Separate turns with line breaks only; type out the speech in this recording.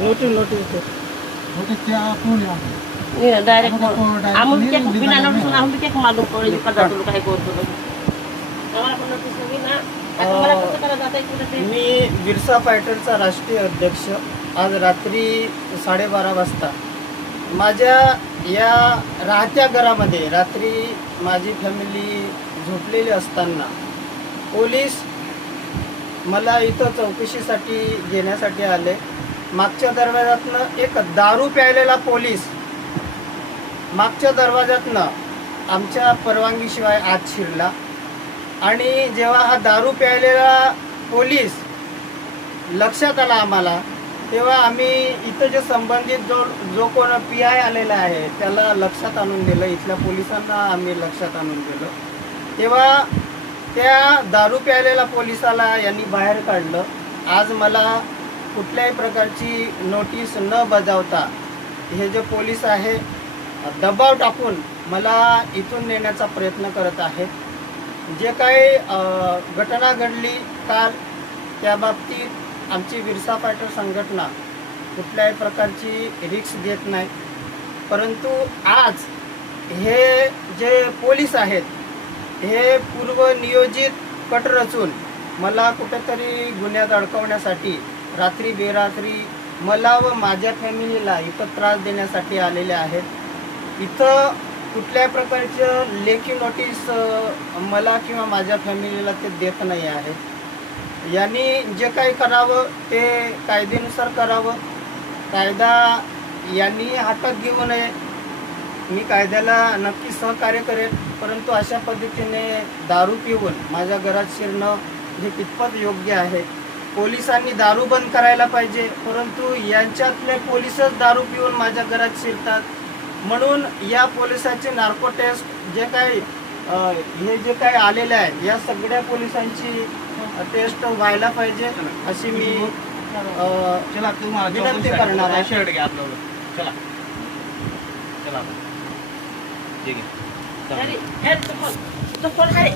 Notice notice
direct बिना notice मालूम काय करतो आम्हाला पण नोटीस ना. आता मला कसं करायचं आता इकडे ते?
मी विरसा फायटरचा राष्ट्रीय अध्यक्ष. आज रात्री साडेबारा वाजता. माझ्या या राहत्या घरामध्ये रात्री माझी फॅमिली झोपलेली असताना पोलीस मला इथं चौकशीसाठी घेण्यासाठी आले. मागच्या दरवाजातनं एक दारू प्यायलेला पोलीस मागच्या दरवाजातनं आमच्या परवानगीशिवाय आत शिरला. आणि जेव्हा हा दारू प्यायलेला पोलीस लक्षात आला आम्हाला तेव्हा आम्ही इथं जे संबंधित जो जो कोण पी आय आलेला आहे त्याला लक्षात आणून दिलं. इथल्या पोलिसांना आम्ही लक्षात आणून दिलं. तेव्हा त्या दारू प्यायलेल्या पोलिसाला यांनी बाहेर काढलं. आज मला कुठल्याही प्रकारची नोटीस न बजावता हे जे पोलीस आहे दबाव टाकून मला इथून नेण्याचा प्रयत्न करत आहेत जे काही घटना घडली काल त्याबाबतीत आमची विरसा फायटर संघटना कुठल्याही प्रकारची रिक्स देत नाही. परंतु आज हे जे पोलीस आहेत हे पूर्व नियोजित कट रचून मला कुठेतरी गुन्ह्यात अडकवण्यासाठी रात्री बेरात्री मला व माझ्या फॅमिलीला इथं त्रास देण्यासाठी आलेले आहेत. इथं कुठल्याही प्रकारचं लेखी नोटीस मला किंवा माझ्या फॅमिलीला ते देत नाही आहे यांनी जे काही करावं ते कायद्यानुसार करावं. कायदा यांनी हातात घेऊ नये. मी कायद्याला नक्की सहकार्य करेन परंतु अशा पद्धतीने दारू पिऊन माझ्या घरात शिरणं हे कितपत योग्य आहे? पोलिसांनी दारू बंद करायला पाहिजे परंतु यांच्यातले पोलिसच दारू पिऊन माझ्या घरात शिरतात. म्हणून या पोलिसाचे नार्को टेस्ट जे काही हे जे काही आलेले आहे या सगळ्या पोलिसांची टेस्ट व्हायला पाहिजे अशी मी अ,
चला तुम्हाला
विनंती करणार आहे.
शर्ट घ्या आपलं चला. चला. ठीक
हे आहे?